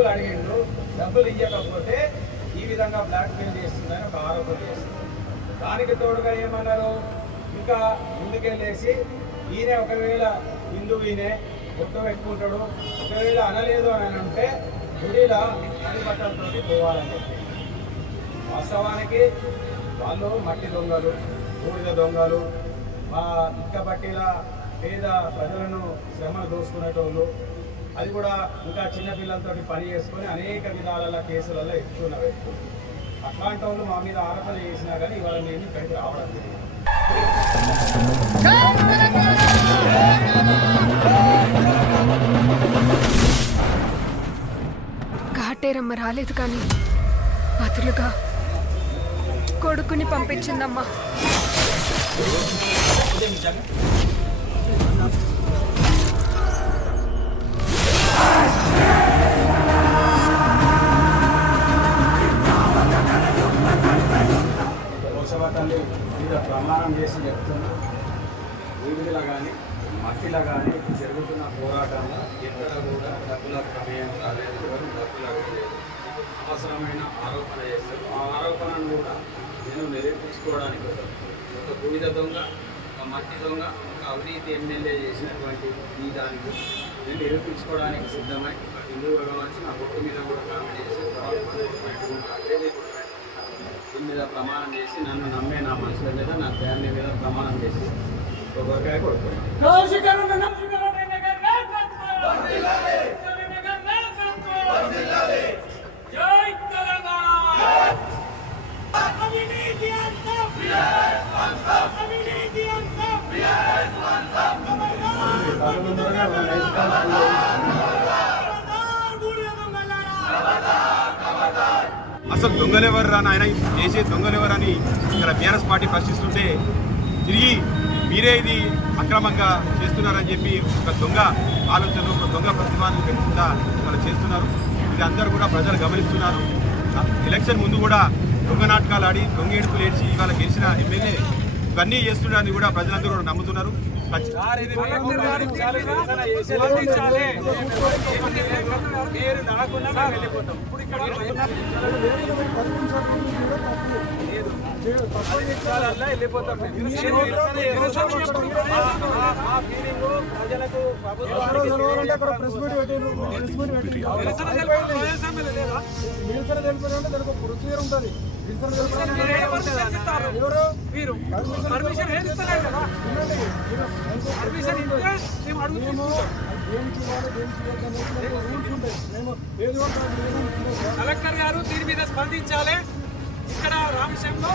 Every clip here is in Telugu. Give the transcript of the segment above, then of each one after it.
డబ్బులు అడిగిండు, డబ్బులు ఇవ్వకపోతే ఈ విధంగా బ్లాక్ మెయిల్ చేస్తుందని ఒక ఆరోపణ చేస్తుంది. దానికి తోడుగా ఏమన్నారు, ఇంకా ముందుకెళ్ళేసి ఈయన ఒకవేళ ఈయనే మొత్తం ఎక్కుంటాడు, ఒకవేళ అనలేదు అని అంటే గుడిలా అడిబట్టలతో పోవాలని చెప్పి. వాస్తవానికి వాళ్ళు మట్టి దొంగలు, బూడిద దొంగలు, మా ఇక్కబట్టిల పేద ప్రజలను శ్రమను దోసుకునేటోళ్ళు, అది కూడా ఇంకా చిన్నపిల్లలతో పని చేసుకొని అనేక విధాల కేసులలో ఎక్కువ వ్యక్తులు. అట్లాంటి వాళ్ళు మా మీద ఆరోపణ చేసినా కానీ ఇవాళ మేము ఇక్కడికి రావడం జరిగింది. కాటేరమ్మ రాలేదు కానీ బదులుగా కొడుకుని పంపించిందమ్మా. తల్లి మీద ప్రమాణం చేసి చెప్తున్నా, వీధిలో కానీ మట్టిలో కానీ జరుగుతున్న పోరాటంలో ఎక్కడ కూడా డబ్బుల ప్రమేయం కాలేదు, డబ్బులు అడగలేదు. అవసరమైన ఆరోపణ చేస్తారు. ఆ ఆరోపణను కూడా నేను నిరూపించుకోవడానికి ఒక బూడిద దొంగ, ఒక మట్టి దొంగ, ఒక అవినీతి ఎమ్మెల్యే చేసినటువంటి ఈ దానికి నేను నిరూపించుకోవడానికి సిద్ధమై హిందువుగా కావచ్చు నా బొట్టు మీద కూడా కామెంట్ చేసి దీని మీద ప్రమాణం చేసి నన్ను నమ్మే నా మనుషుల మీద నా ఫ్యామిలీ మీద ప్రమాణం చేసి కొబ్బరికాయ కొడుతున్నాను. అసలు దొంగలెవరు అని ఆయన చేసే దొంగలెవరని ఇక్కడ బీఆర్ఎస్ పార్టీ ప్రశ్నిస్తుంటే తిరిగి మీరే ఇది అక్రమంగా చేస్తున్నారని చెప్పి ఒక దొంగ ఆలోచనలు, ఒక దొంగ ప్రతిపాదన పెట్టుకుంటా వాళ్ళు చేస్తున్నారు. ఇది అందరూ కూడా ప్రజలు గమనిస్తున్నారు. ఎలక్షన్ ముందు కూడా దొంగ నాటకాలు ఆడి దొంగ ఏడుపులు ఏడ్చి ఇవాళ గెలిచిన ఎమ్మెల్యే ఇవన్నీ చేస్తున్నారని కూడా ప్రజలందరూ కూడా నమ్ముతున్నారు. కలెక్టర్ గారు దీని మీద స్పందించాలి. ఇక్కడ రామశంలో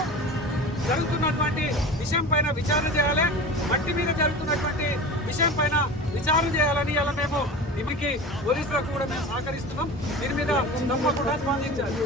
జరుగుతున్నటువంటి విషయం పైన విచారణ చేయాలి. మట్టి మీద జరుగుతున్నటువంటి విషయం పైన విచారణ చేయాలని ఇలా మేము దీనికి పోలీసులకు కూడా మేము సహకరిస్తున్నాం. దీని మీద తప్పకుండా స్పందించాలి.